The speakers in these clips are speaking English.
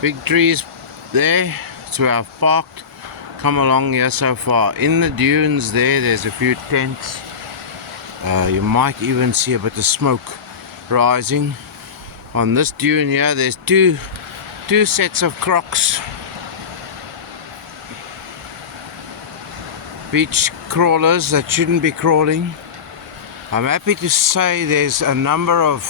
Big trees there. It's where I've parked. Come along here so far. In the dunes there's a few tents. You might even see a bit of smoke rising. On this dune here, there's two sets of crocs. Beach crawlers that shouldn't be crawling. I'm happy to say there's a number of,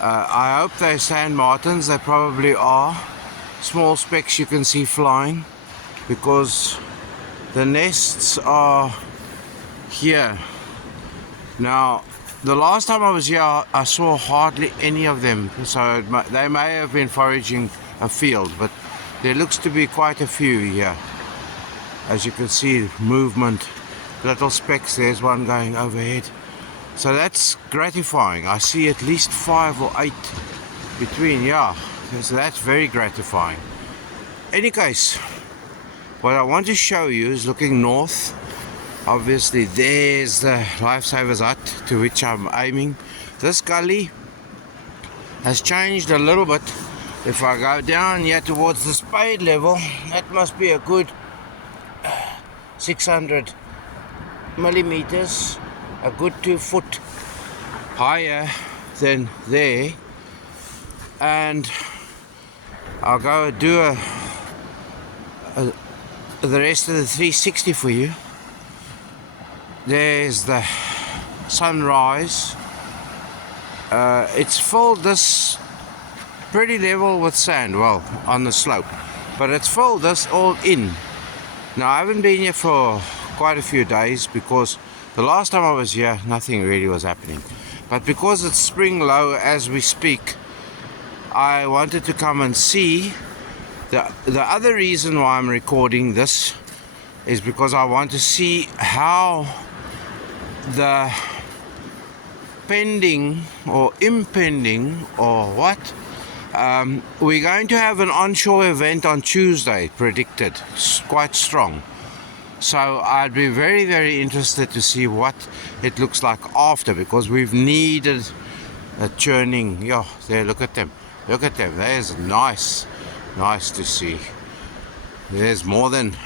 I hope they're sand martins, they probably are. Small specks you can see flying because the nests are here. Now, the last time I was here, I saw hardly any of them, so they may have been foraging a field, but there looks to be quite a few here. As you can see, movement, little specks. There's one going overhead. So that's gratifying. I see at least 5 or 8 between, yeah. So that's very gratifying. Any case, what I want to show you is looking north. Obviously, there's the Lifesavers Hut to which I'm aiming. This gully has changed a little bit. If I go down here towards the spade level, that must be a good 600 millimeters, a good 2 foot higher than there, and I'll go do the rest of the 360 for you. There's the sunrise. It's filled this pretty level with sand, well, on the slope, but it's filled this all in. Now, I haven't been here for quite a few days because the last time I was here, nothing really was happening. But because it's spring low as we speak, I wanted to come and see. The other reason why I'm recording this is because I want to see how the pending or impending or what, we're going to have an onshore event on Tuesday, predicted, quite strong. So I'd be very, very interested to see what it looks like after, because we've needed a churning. Yeah, there, look at them. Look at them. There's nice to see. There's more than,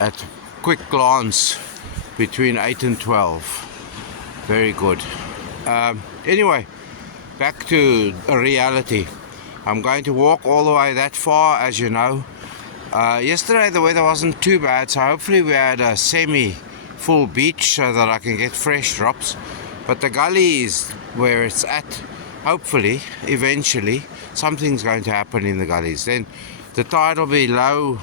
at quick glance, between 8 and 12. Very good. Anyway, back to reality. I'm going to walk all the way that far, as you know. Yesterday the weather wasn't too bad, so hopefully we had a semi-full beach so that I can get fresh drops. But the gully is where it's at. Hopefully, eventually, something's going to happen in the gullies. Then the tide will be low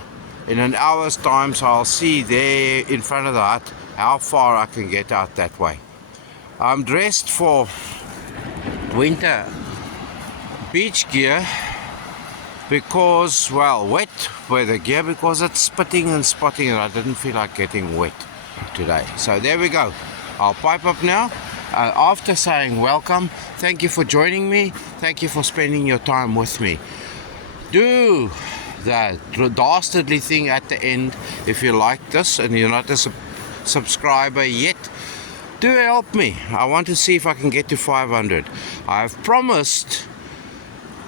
in an hour's time, so I'll see there in front of the hut how far I can get out that way. I'm dressed for winter beach gear because, well, wet weather gear because it's spitting and spotting and I didn't feel like getting wet today. So there we go. I'll pipe up now. After saying welcome, thank you for joining me, thank you for spending your time with me. Do the dastardly thing at the end if you like this and you're not a subscriber yet. Do help me. I want to see if I can get to 500. I've promised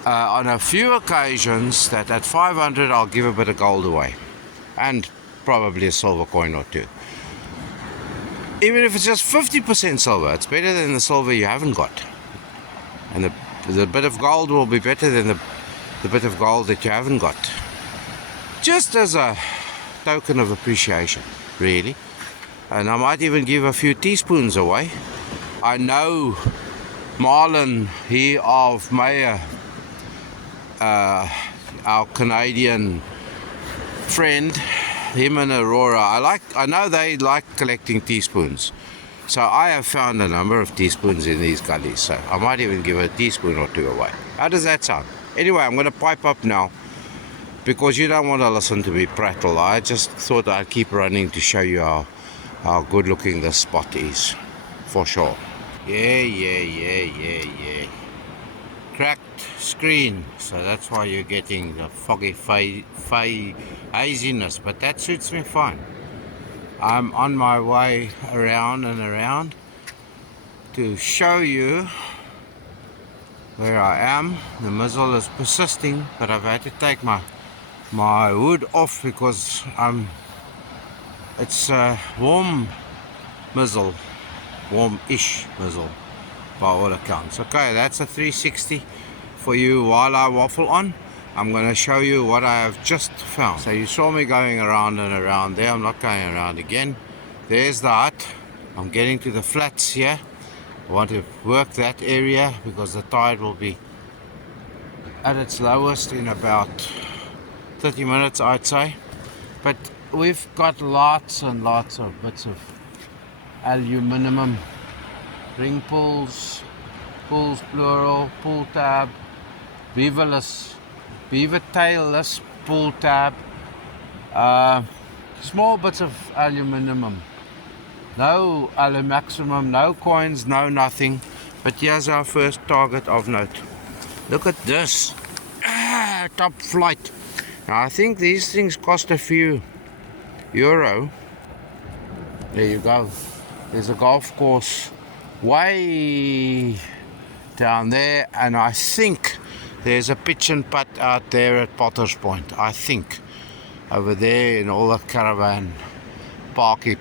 on a few occasions that at 500 I'll give a bit of gold away and probably a silver coin or two. Even if it's just 50% silver, it's better than the silver you haven't got. And the bit of gold will be better than the bit of gold that you haven't got. Just as a token of appreciation, really. And I might even give a few teaspoons away. I know Marlon, he of Meyer, our Canadian friend, him and Aurora, I know they like collecting teaspoons. So I have found a number of teaspoons in these gullies, so I might even give a teaspoon or two away. How does that sound? Anyway, I'm going to pipe up now because you don't want to listen to me prattle. I just thought I'd keep running to show you how good looking this spot is, for sure. Yeah. Cracked screen, so that's why you're getting the foggy haziness, but that suits me fine. I'm on my way around and around to show you where I am. The muzzle is persisting, but I've had to take my hood off because it's a warm muzzle, warm-ish muzzle by all accounts. Okay, that's a 360 for you while I waffle on. I'm going to show you what I have just found. So you saw me going around and around there. I'm not going around again. There's the hut. I'm getting to the flats here. I want to work that area because the tide will be at its lowest in about 30 minutes, I'd say. But we've got lots and lots of bits of aluminum ring pulls, plural, pull tab, beaver tailless pull tab, small bits of aluminum. No maximum, no coins, no nothing. But here's our first target of note. Look at this. Top flight. Now I think these things cost a few euro. There you go. There's a golf course way down there, and I think there's a pitch and putt out there at Potter's Point. I think over there in all the caravan parky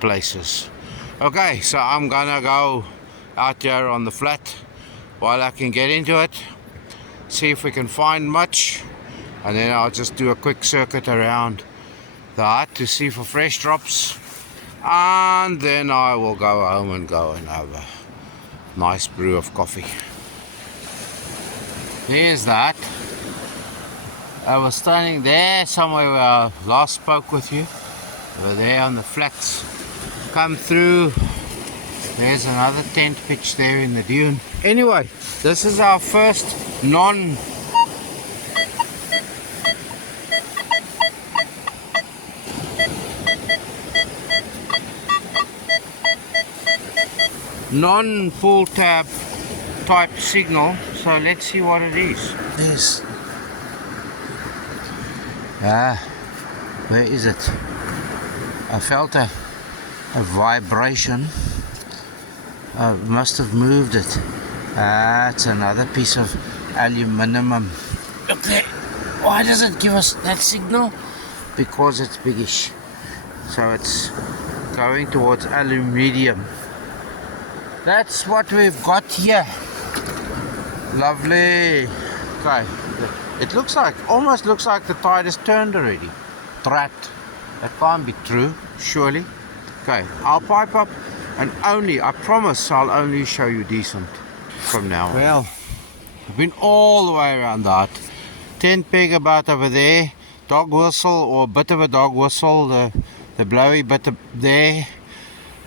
places. Okay, so I'm gonna go out here on the flat while I can get into it, see if we can find much, and then I'll just do a quick circuit around the hut to see for fresh drops, and then I will go home and go and have a nice brew of coffee. There's that. I was standing there somewhere where I last spoke with you. Over there on the flats. Come through. There's another tent pitch there in the dune. Anyway, this is our first non-pull tab type signal. So let's see what it is. This. Where is it? I felt a vibration. I must have moved it. It's another piece of aluminum. Look there. Why does it give us that signal? Because it's biggish. So it's going towards aluminium. That's what we've got here. Lovely. Okay. It almost looks like the tide has turned already. Drat. That can't be true, surely. Okay, I'll pipe up and I promise I'll only show you decent from now on. Well, I've been all the way around the hut. Tent peg about over there, dog whistle or a bit of a dog whistle, the blowy bit there,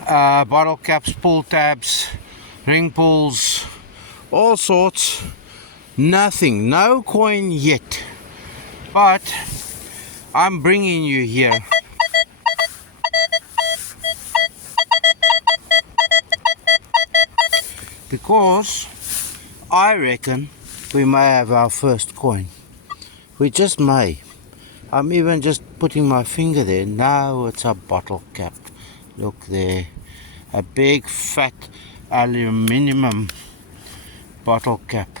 bottle caps, pull tabs, ring pulls, all sorts. Nothing, no coin yet. But I'm bringing you here because I reckon we may have our first coin. We just may. I'm even just putting my finger there. No, it's a bottle cap. Look there. A big fat aluminium bottle cap.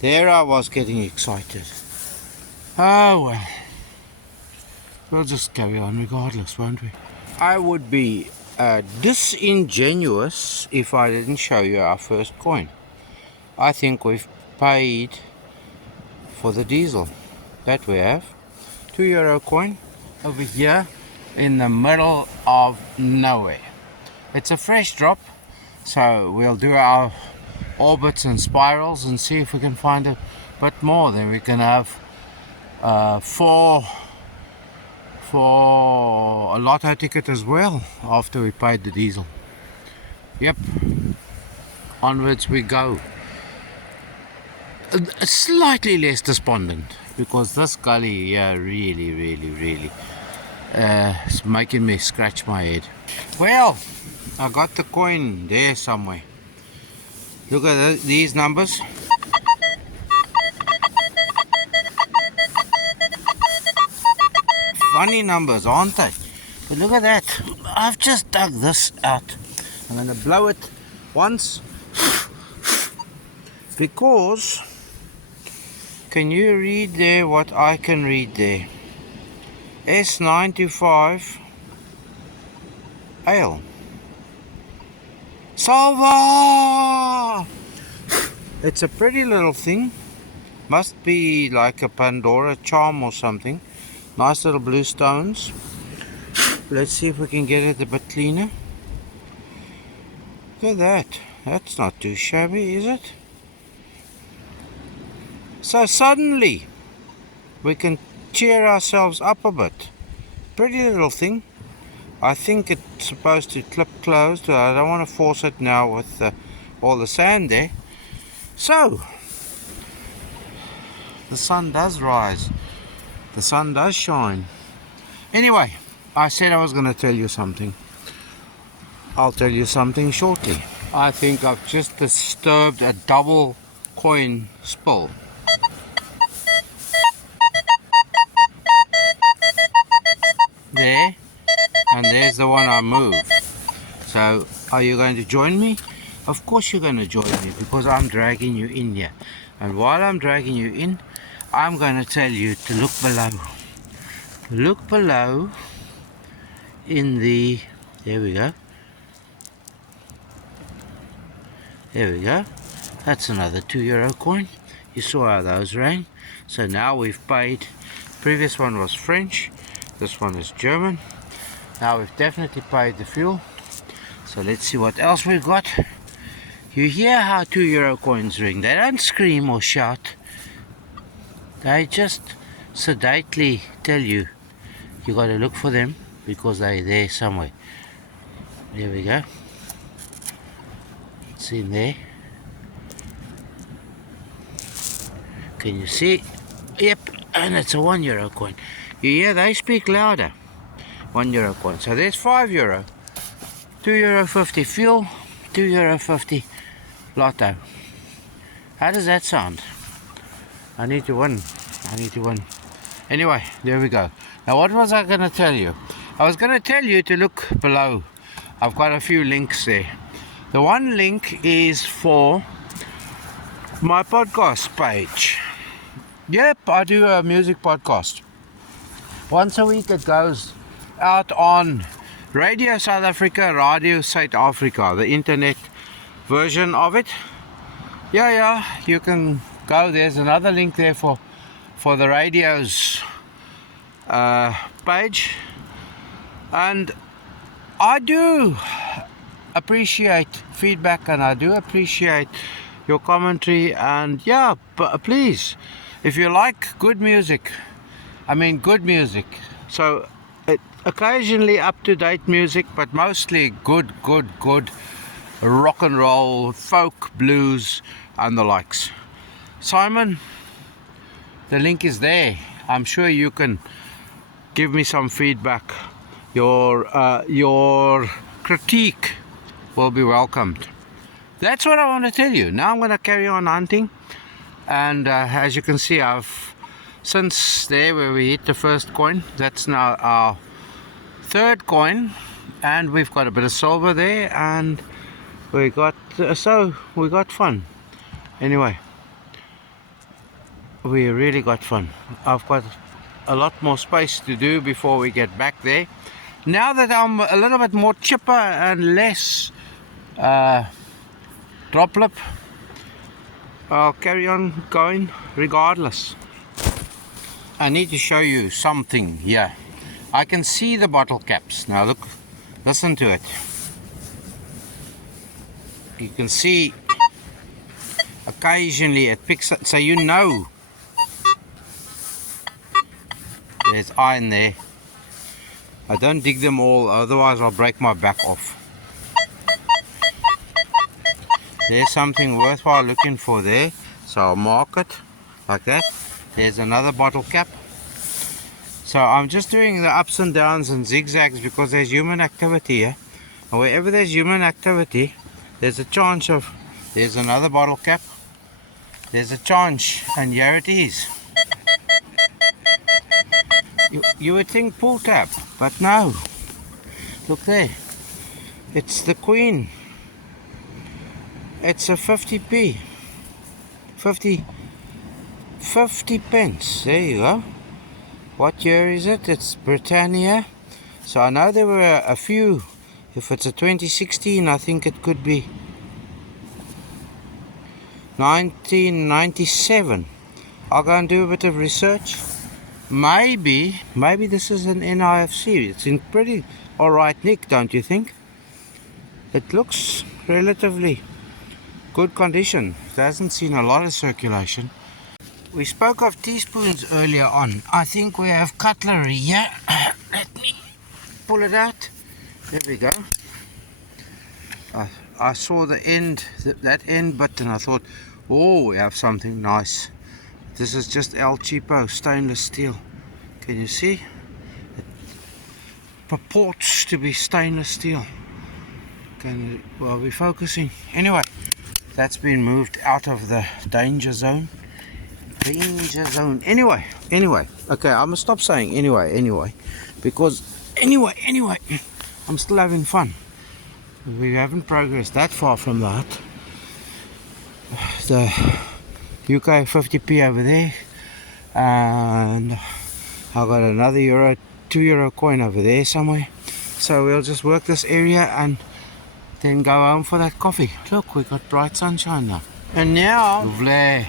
There I was getting excited. Oh well. We'll just carry on regardless, won't we? I would be disingenuous if I didn't show you our first coin. I think we've paid for the diesel. That we have. €2 coin over here in the middle of nowhere. It's a fresh drop, so we'll do our orbits and spirals and see if we can find a bit more. Then we can have for a lotto ticket as well after we paid the diesel. Yep, onwards we go. Slightly less despondent because this gully here really is making me scratch my head. Well, I got the coin there somewhere. Look at these numbers. Funny numbers, aren't they? But look at that. I've just dug this out. I'm going to blow it once Because, can you read there what I can read there? S925 ale. Salva! It's a pretty little thing. Must be like a Pandora charm or something. Nice little blue stones. Let's see if we can get it a bit cleaner. Look at that. That's not too shabby, is it? So suddenly we can cheer ourselves up a bit. Pretty little thing. I think it's supposed to clip closed. I don't want to force it now with all the sand there. So, the sun does rise. The sun does shine. Anyway, I said I was going to tell you something. I'll tell you something shortly. I think I've just disturbed a double coin spill. There. And there's the one I moved. So, are you going to join me? Of course you're going to join me, because I'm dragging you in here. And while I'm dragging you in, I'm going to tell you to look below. Look below in the... There we go. There we go. That's another €2 coin. You saw how those rang. So now we've paid. Previous one was French. This one is German. Now we've definitely paid the fuel. So let's see what else we've got. You hear how €2 coins ring. They don't scream or shout. They just sedately tell you you got to look for them, because they're there somewhere. There we go. It's in there. Can you see? Yep, and it's a €1 coin. You hear they speak louder. €1 coin. So there's €5. €2.50 fuel, €2.50 lotto. How does that sound? I need to win. I need to win. Anyway, there we go. Now what was I going to tell you? I was going to tell you to look below. I've got a few links there. The one link is for my podcast page. Yep, I do a music podcast. Once a week it goes out on Radio South Africa, Radio South Africa, the internet version of it. Yeah, you can go. There's another link there for the radio's page. And I do appreciate feedback, and I do appreciate your commentary. And yeah, please, if you like good music, good music. So occasionally up-to-date music, but mostly good rock and roll, folk, blues, and the likes. Simon, the link is there. I'm sure you can give me some feedback. Your critique will be welcomed. That's what I want to tell you. Now I'm going to carry on hunting, and as you can see, since there where we hit the first coin, that's now our third coin, and we've got a bit of silver there, and we got fun. Anyway, we really got fun. I've got a lot more space to do before we get back there. Now that I'm a little bit more chipper and less drop lip, I'll carry on going regardless. I need to show you something here. I can see the bottle caps. Now look, listen to it. You can see occasionally it picks up, so you know there's iron there. I don't dig them all, otherwise I'll break my back off. There's something worthwhile looking for there, so I'll mark it like that. There's another bottle cap. So I'm just doing the ups and downs and zigzags because there's human activity here. And wherever there's human activity, there's a chance of... There's another bottle cap. There's a chance, and here it is. You would think pull tab, but no. Look there. It's the Queen. It's a 50p. 50 pence. There you go. What year is it? It's Britannia. So I know there were a few. If it's a 2016, I think it could be 1997. I'll go and do a bit of research. Maybe this is an NIFC. It's in pretty alright nick, don't you think? It looks relatively good condition. It hasn't seen a lot of circulation. We spoke of teaspoons earlier on. I think we have cutlery here. Let me pull it out. There we go. I saw the end, that end bit, and I thought, oh, we have something nice. This is just El Cheapo stainless steel. Can you see? It purports to be stainless steel. Well, we're focusing. Anyway, that's been moved out of the danger zone. Danger zone. Anyway. Okay, I'm gonna stop saying anyway. Because anyway, I'm still having fun. We haven't progressed that far from that. The UK 50p over there, and I've got another €2 coin over there somewhere. So we'll just work this area and then go home for that coffee. Look, we got bright sunshine now. And now, lovely,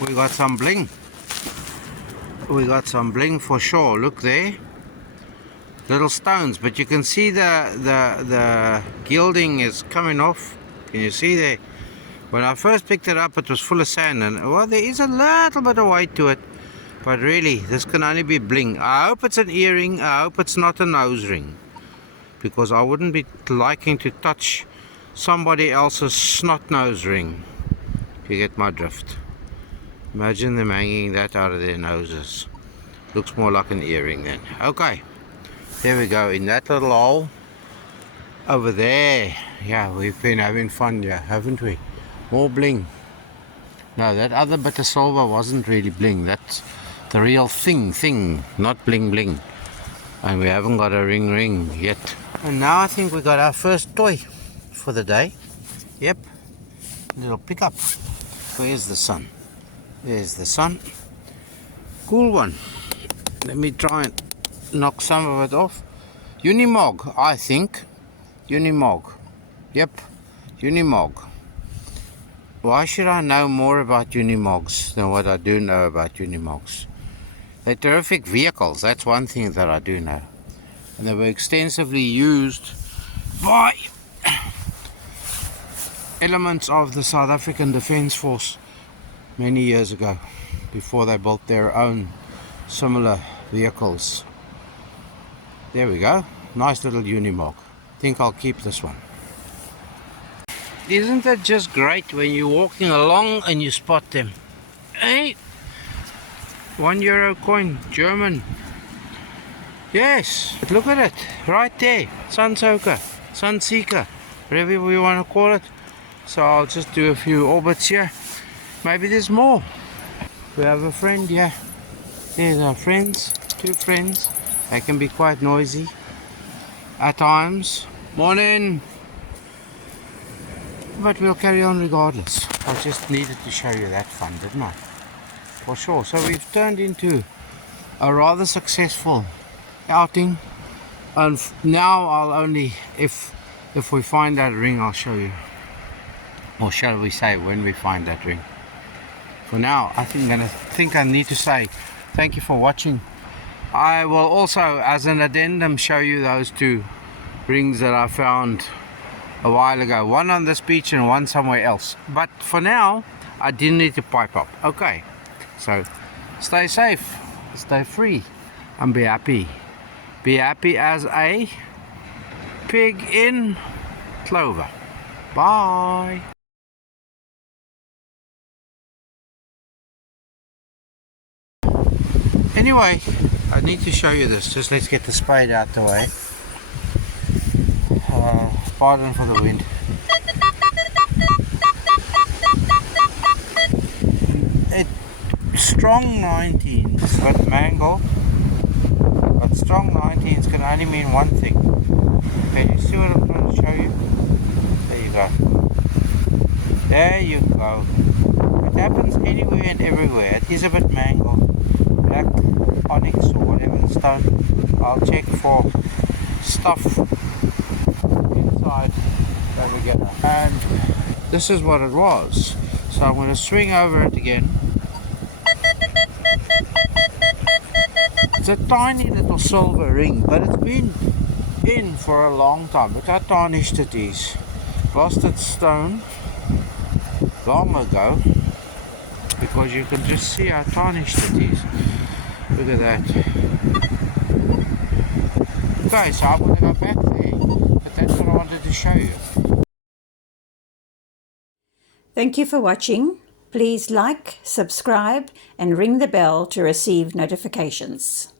we got some bling. We got some bling for sure. Look there. Little stones, but you can see the gilding is coming off. Can you see there? When I first picked it up, it was full of sand, and well, there is a little bit of weight to it, but really this can only be bling. I hope it's an earring. I hope it's not a nose ring, because I wouldn't be liking to touch somebody else's snot nose ring. If you get my drift. Imagine them hanging that out of their noses. Looks more like an earring then. Okay. There we go, in that little hole over there. Yeah, we've been having fun here, haven't we? More bling. No, that other bit of silver wasn't really bling. That's the real thing, not bling. And we haven't got a ring yet. And now I think we got our first toy for the day. Yep, little pickup. Where's the sun? There's the sun. Cool one. Let me try and knock some of it off. Unimog, I think. Unimog. Yep, Unimog. Why should I know more about Unimogs than what I do know about Unimogs? They're terrific vehicles, that's one thing that I do know. And they were extensively used by elements of the South African Defence Force many years ago, before they built their own similar vehicles. There we go. Nice little Unimog. Think I'll keep this one. Isn't that just great when you're walking along and you spot them? Hey, €1 coin, German. Yes, look at it, right there. Sunsoaker, Sunseeker, whatever we want to call it. So I'll just do a few orbits here. Maybe there's more. We have a friend here. There's our friends, 2 friends. They can be quite noisy at times. Morning! But we'll carry on regardless. I just needed to show you that fun, didn't I? For sure. So we've turned into a rather successful outing. And now I'll only, if we find that ring, I'll show you. Or shall we say, when we find that ring. For now, I think I need to say thank you for watching. I will also, as an addendum, show you those 2 rings that I found a while ago. One on this beach and one somewhere else. But for now, I didn't need to pipe up. Okay, so stay safe, stay free, and be happy. Be happy as a pig in clover. Bye. Anyway, I need to show you this. Just let's get the spade out the way. Pardon for the wind. Strong 19s, but mango. But strong 19s can only mean one thing. Can you see what I'm trying to show you? There you go. There you go. It happens anywhere and everywhere. It is a bit mangled. Black onyx or whatever the stone. I'll check for stuff inside that we get. And this is what it was. So I'm going to swing over it again. It's a tiny little silver ring, but it's been in for a long time. Look how tarnished it is. Lost its stone long ago, because you can just see how tarnished it is. Look at that. Okay, so I'm going to go back there, but that's what I wanted to show you. Thank you for watching. Please like, subscribe, and ring the bell to receive notifications.